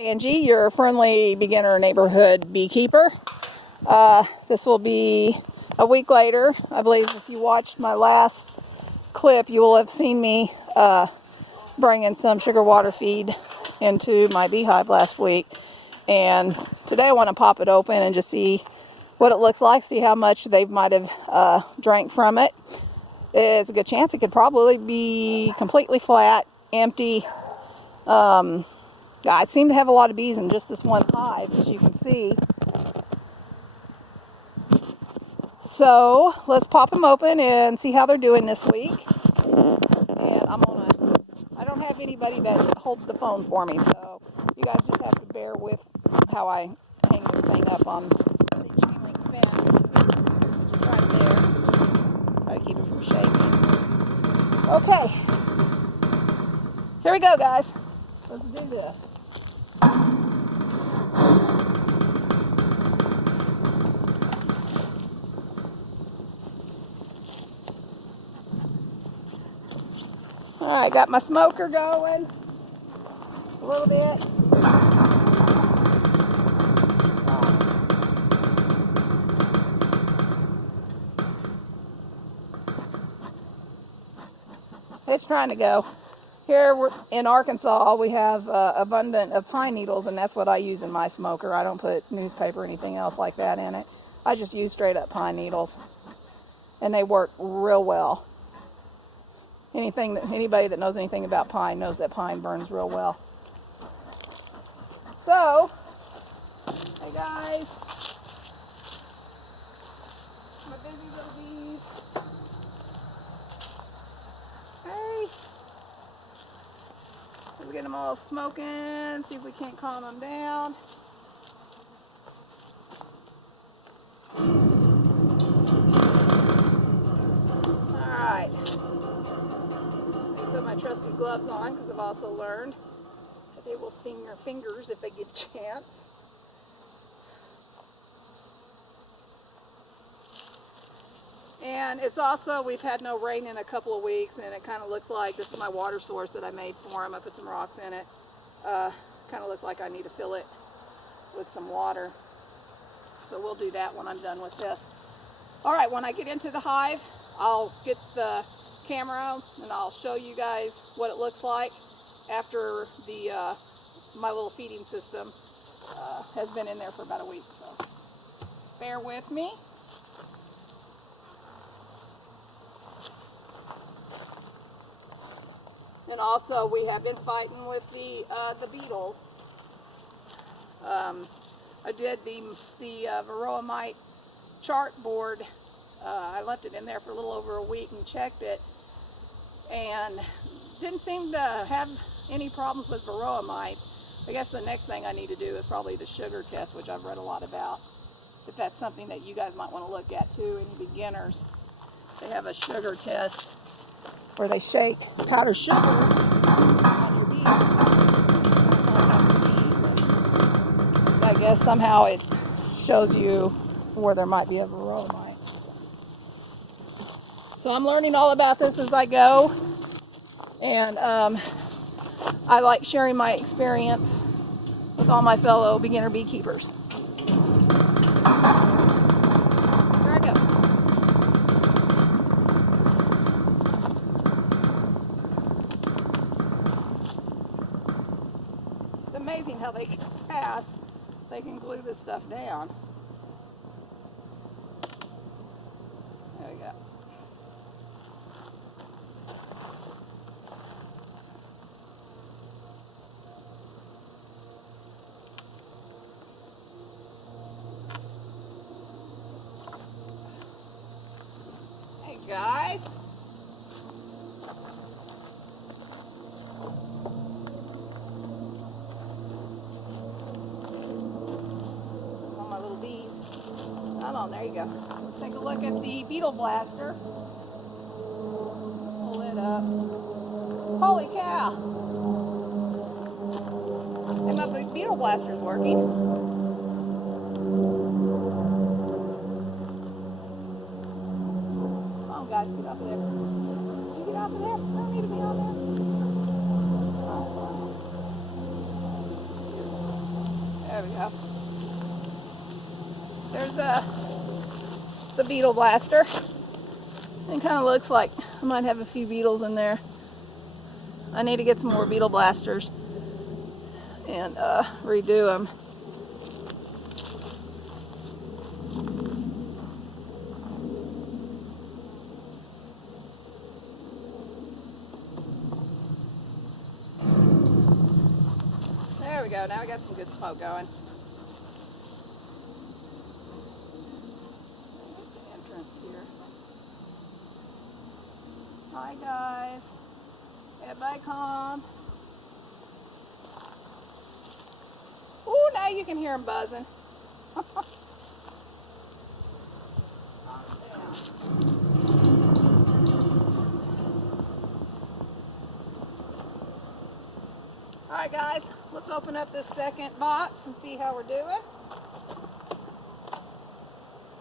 Angie, your friendly beginner neighborhood beekeeper. This will be a week later. I believe if you watched my last clip, you will have seen me bringing some sugar water feed into my beehive last week. And today I want to pop it open and just see what it looks like, see how much they might have drank from it. It's a good chance it could probably be completely flat, empty. I seem to have a lot of bees in just this one hive, as you can see. So let's pop them open and see how they're doing this week. And I don't have anybody that holds the phone for me, so you guys just have to bear with how I hang this thing up on the chain link fence, which is right there. Try to keep it from shaking. Okay, here we go, guys. Let's do this. All right, got my smoker going a little bit. It's trying to go. Here in Arkansas, we have abundant of pine needles, and that's what I use in my smoker. I don't put newspaper or anything else like that in it. I just use straight up pine needles, and they work real well. Anybody that knows anything about pine knows that pine burns real well. So, hey guys, my busy little bees. Hey. We're getting them all smoking, see if we can't calm them down. Alright. Put my trusty gloves on because I've also learned that they will sting your fingers if they get a chance. And it's also, we've had no rain in a couple of weeks, and it kind of looks like, this is my water source that I made for them. I put some rocks in it. Kind of looks like I need to fill it with some water. So we'll do that when I'm done with this. All right, when I get into the hive, I'll get the camera and I'll show you guys what it looks like after my little feeding system has been in there for about a week. So bear with me. And also, we have been fighting with the beetles. I did the Varroa mite chart board. I left it in there for a little over a week and checked it, and didn't seem to have any problems with Varroa mites. I guess the next thing I need to do is probably the sugar test, which I've read a lot about. If that's something that you guys might want to look at too, any beginners. They have a sugar test where they shake powdered sugar on your bees. I guess somehow it shows you where there might be a Varroa mite. So I'm learning all about this as I go, and I like sharing my experience with all my fellow beginner beekeepers. There I go. It's amazing how fast they can glue this stuff down. There we go. Hey guys. Come on, there you go. Let's take a look at the beetle blaster. Pull it up. Holy cow! And my beetle blaster's working. Come on, guys, get off of there. Did you get off of there? I don't need to be on there. There we go. There's the beetle blaster. It kind of looks like I might have a few beetles in there. I need to get some more beetle blasters and redo them. There we go. Now we got some good smoke going. The entrance here. Hi guys. Everybody calm. Ooh, now you can hear them buzzing. Alright guys, let's open up this second box and see how we're doing.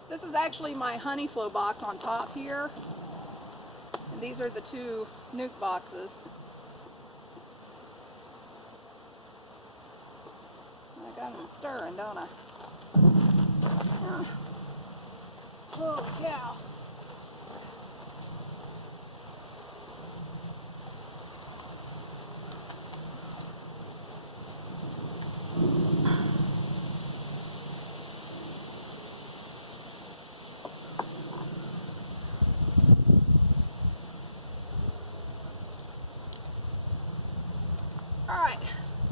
This is actually my honey flow box on top here. And these are the two nuke boxes. I got them stirring, don't I? Holy cow. Alright,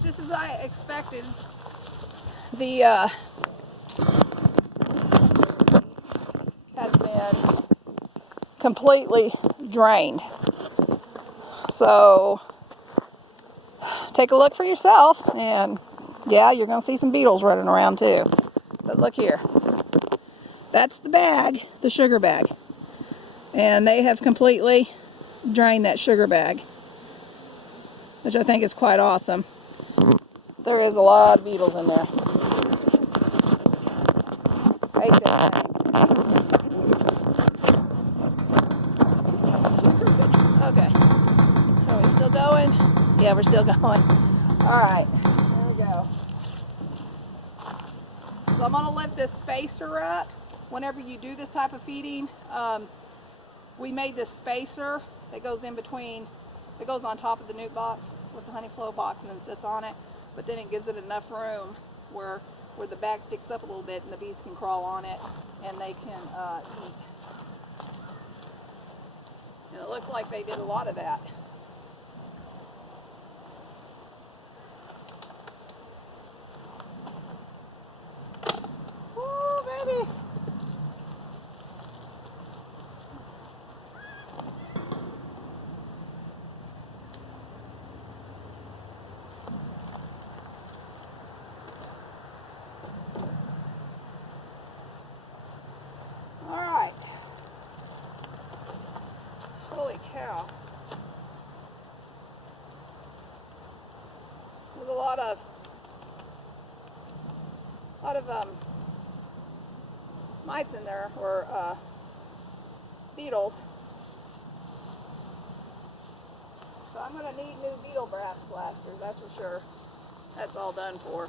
just as I expected, the has been completely drained. So take a look for yourself, and yeah, you're going to see some beetles running around too. But look here. That's the bag, the sugar bag. And they have completely drained that sugar bag, which I think is quite awesome. There is a lot of beetles in there. Right there. Okay. Are we still going? Yeah, we're still going. Alright, there we go. So I'm going to lift this spacer up. Whenever you do this type of feeding, we made this spacer that goes in between, that goes on top of the nuke box with the honey flow box and then sits on it. But then it gives it enough room where the bag sticks up a little bit and the bees can crawl on it and they can eat. And it looks like they did a lot of that. Woo, baby! Alright. Holy cow. There's a lot of mites in there, or beetles. So I'm going to need new beetle blasters, that's for sure. That's all done for.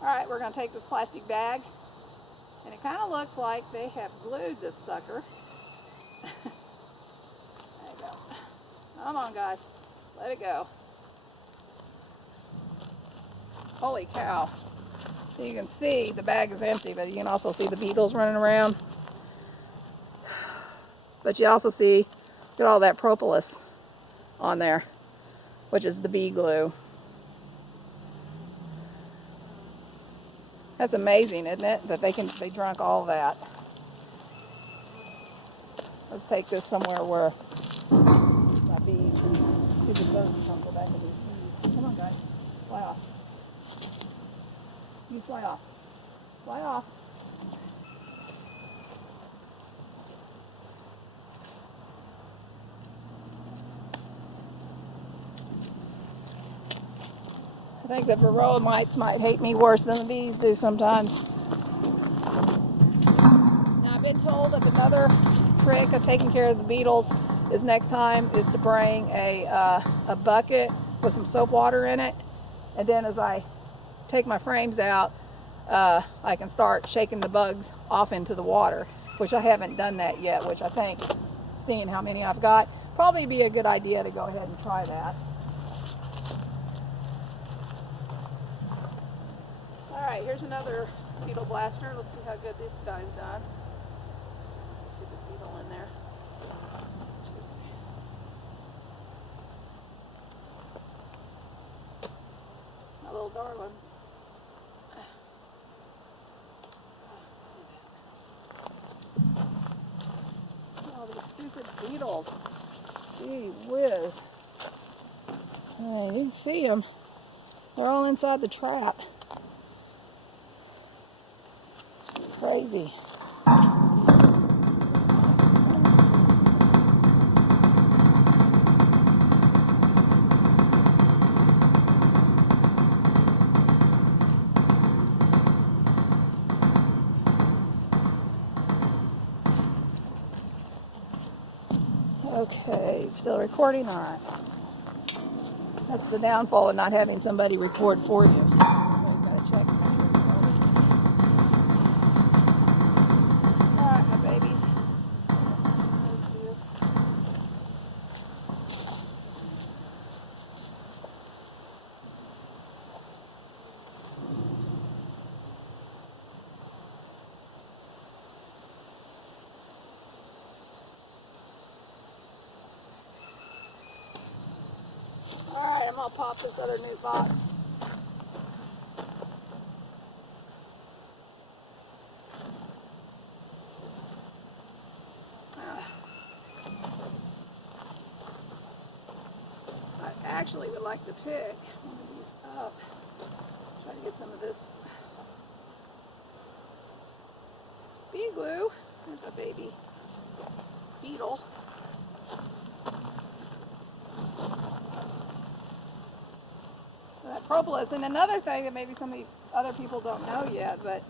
Alright, we're going to take this plastic bag, and it kind of looks like they have glued this sucker. There you go. Come on guys, let it go. Holy cow. So you can see the bag is empty, but you can also see the beetles running around. But you also see, look at all that propolis on there, which is the bee glue. That's amazing, isn't it? That they drank all that. Let's take this somewhere where my bees can see the bugs don't go back in these bees. Come on guys, fly off. You fly off. Fly off. I think the Varroa mites might hate me worse than the bees do sometimes. Now I've been told of another trick of taking care of the beetles is next time is to bring a bucket with some soap water in it, and then as I take my frames out, I can start shaking the bugs off into the water, which I haven't done that yet, which I think, seeing how many I've got, probably be a good idea to go ahead and try that. Alright, here's another beetle blaster. Let's see how good this guy's done. Let's see the beetle in there. My little darlings. Oh, these stupid beetles. Gee whiz. You can see them. They're all inside the trap. It's crazy. Okay, still recording? All right. That's the downfall of not having somebody record for you. Everybody's got to check and make sure it's recording. All right, my babies. Thank you. All right, I'm gonna pop this other new box. I actually would like to pick one of these up. Try to get some of this bee glue. There's a baby beetle. That propolis. And another thing that maybe some other people don't know yet, but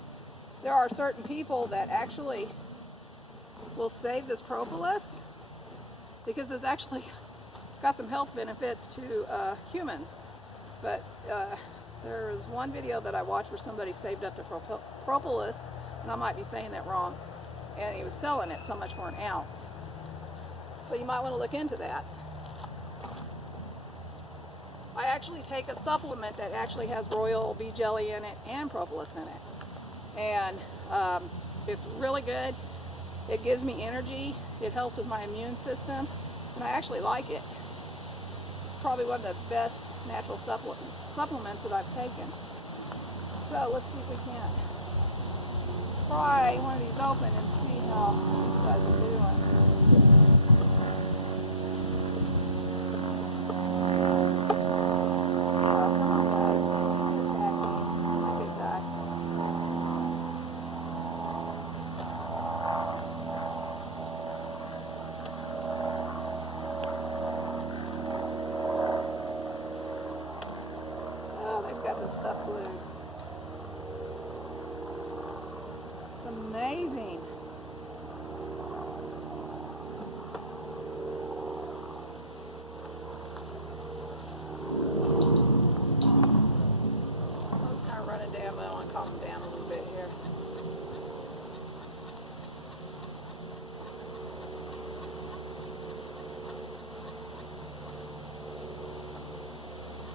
there are certain people that actually will save this propolis because it's actually got some health benefits to humans. But there was one video that I watched where somebody saved up the propolis, and I might be saying that wrong, and he was selling it so much for an ounce. So you might want to look into that. I actually take a supplement that actually has royal bee jelly in it and propolis in it. And it's really good. It gives me energy. It helps with my immune system. And I actually like it. Probably one of the best natural supplements that I've taken. So let's see if we can't pry one of these open and see how these guys are doing. Stuff glued. It's amazing. Oh, it's kind of running down, but I want to calm them down a little bit here.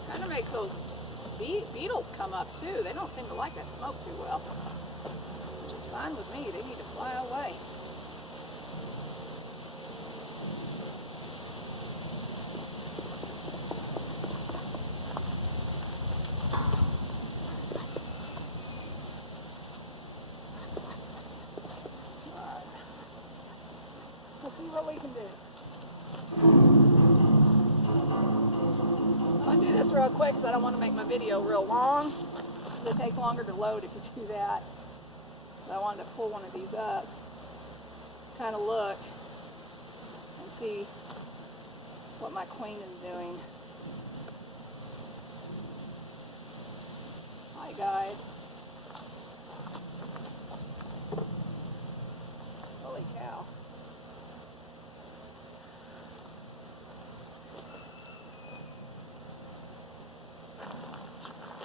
Kind of makes those beetles come up too. They don't seem to like that smoke too well, which is fine with me. They need to fly away. All right. Let's see what we can do. I'll do this real quick because I don't want to make my video real long. It'll take longer to load if you do that. But I wanted to pull one of these up, kind of look, and see what my queen is doing. Hi guys. Holy cow.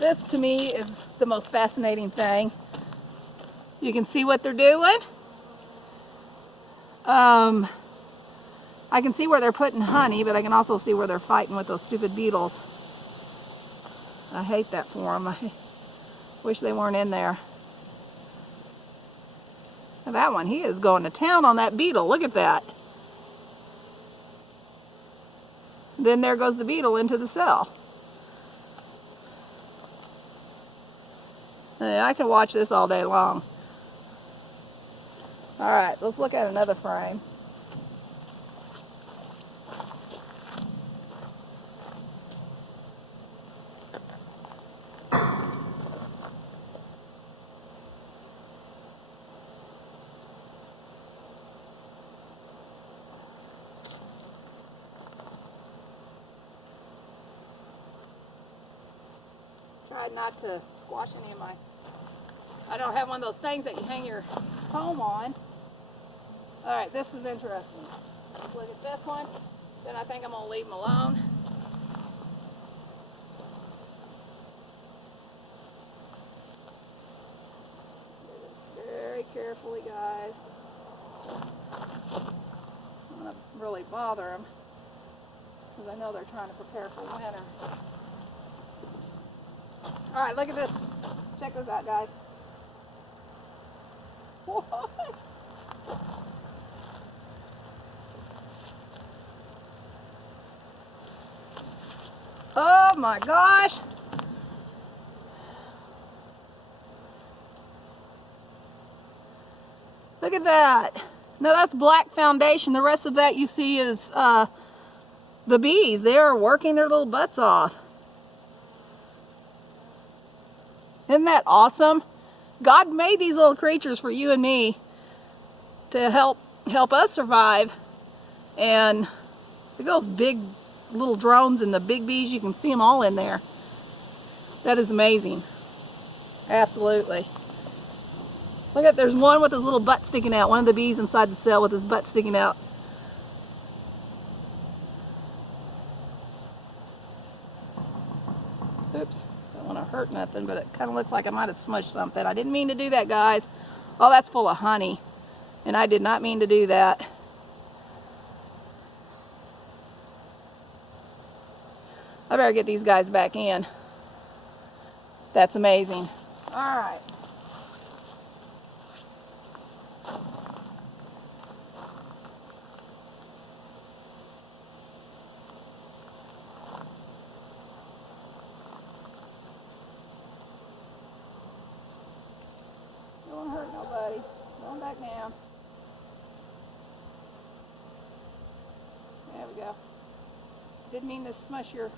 This to me is the most fascinating thing. You can see what they're doing. I can see where they're putting honey, but I can also see where they're fighting with those stupid beetles. I hate that for them. I wish they weren't in there. And that one, he is going to town on that beetle. Look at that. Then there goes the beetle into the cell. I can watch this all day long. All right, let's look at another frame. Tried not to squash any of my... I don't have one of those things that you hang your comb on. All right, this is interesting. Look at this one. Then I think I'm going to leave them alone. Do this very carefully, guys. I'm going to really bother them because I know they're trying to prepare for winter. All right, look at this. Check this out, guys. What? Oh my gosh. Look at that. Now that's black foundation. The rest of that you see is the bees. They are working their little butts off. Isn't that awesome? God made these little creatures for you and me to help us survive. And look at those big little drones and the big bees. You can see them all in there. That is amazing. Absolutely. Look at, there's one with his little butt sticking out. One of the bees inside the cell with his butt sticking out. Oops. Don't want to hurt nothing, but it kind of looks like I might have smushed something. I didn't mean to do that, guys. Oh, that's full of honey. And I did not mean to do that. I better get these guys back in. That's amazing. All right. Don't hurt nobody. Going back down. There we go. Didn't mean to smush your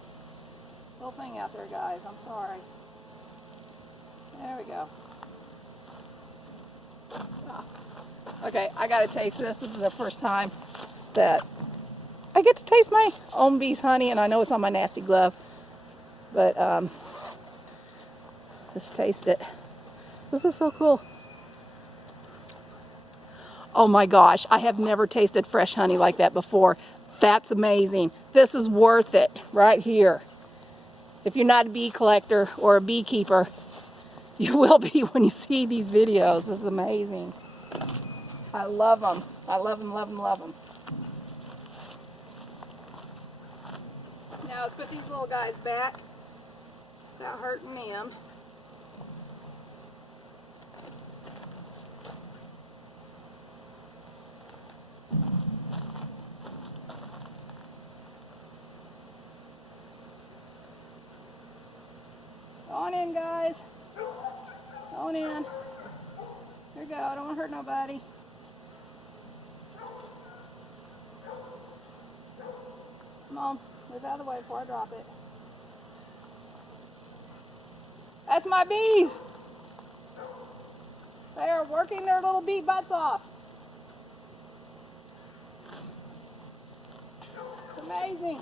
little thing out there, guys. I'm sorry. There we go. Oh. Okay, I gotta taste this. This is the first time that I get to taste my own bee's honey, and I know it's on my nasty glove, but just taste it. This is so cool. Oh my gosh, I have never tasted fresh honey like that before. That's amazing. This is worth it right here. If you're not a bee collector or a beekeeper, you will be when you see these videos. This is amazing. I love them. I love them, love them, love them. Now let's put these little guys back without hurting them. On in, guys. On in. There we go. I don't want to hurt nobody. Come on. Move out of the way before I drop it. That's my bees. They are working their little bee butts off. It's amazing.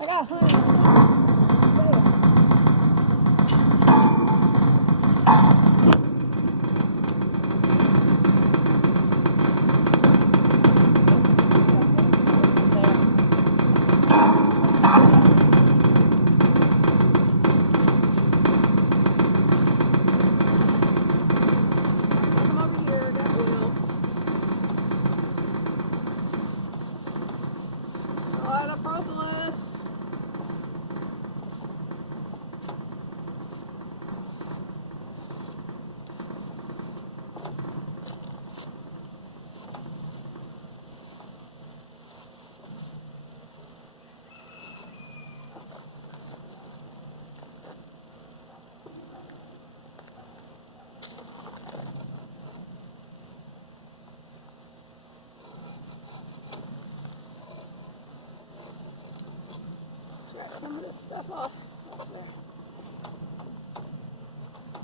I got honey. stuff off there.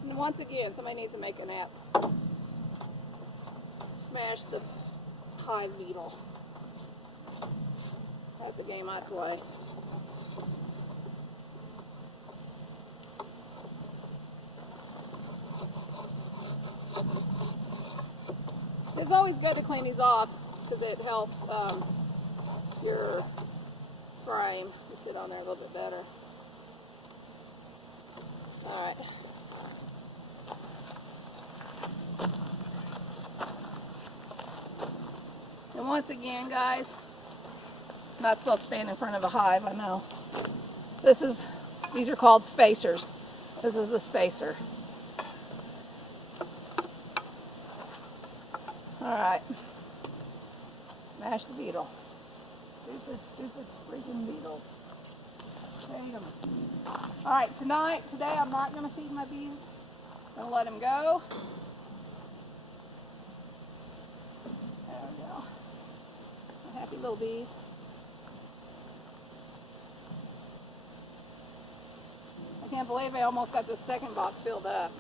And once again, somebody needs to make an app. Smash the hive beetle. That's a game I play. It's always good to clean these off because it helps your frame to sit on there a little bit better. Alright. And once again, guys, I'm not supposed to stand in front of a hive, I know. These are called spacers. This is a spacer. Alright. Smash the beetle. Stupid freaking beetle. Dang 'em. Alright, today I'm not going to feed my bees. I'm going to let them go. There we go. My happy little bees. I can't believe I almost got this second box filled up.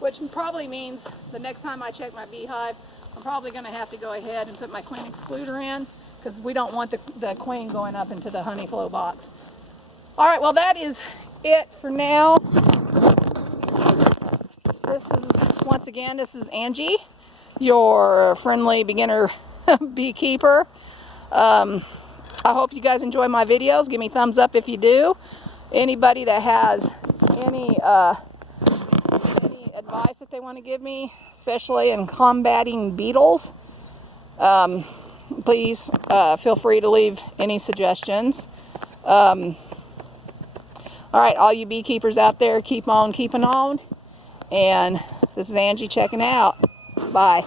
Which probably means the next time I check my beehive, I'm probably going to have to go ahead and put my queen excluder in because we don't want the queen going up into the honey flow box. All right, well, that is it for now. This is Angie, your friendly beginner beekeeper. I hope you guys enjoy my videos. Give me thumbs up if you do. Anybody that has any advice that they want to give me, especially in combating beetles, please feel free to leave any suggestions. All right, all you beekeepers out there, keep on keeping on. And this is Angie checking out. Bye.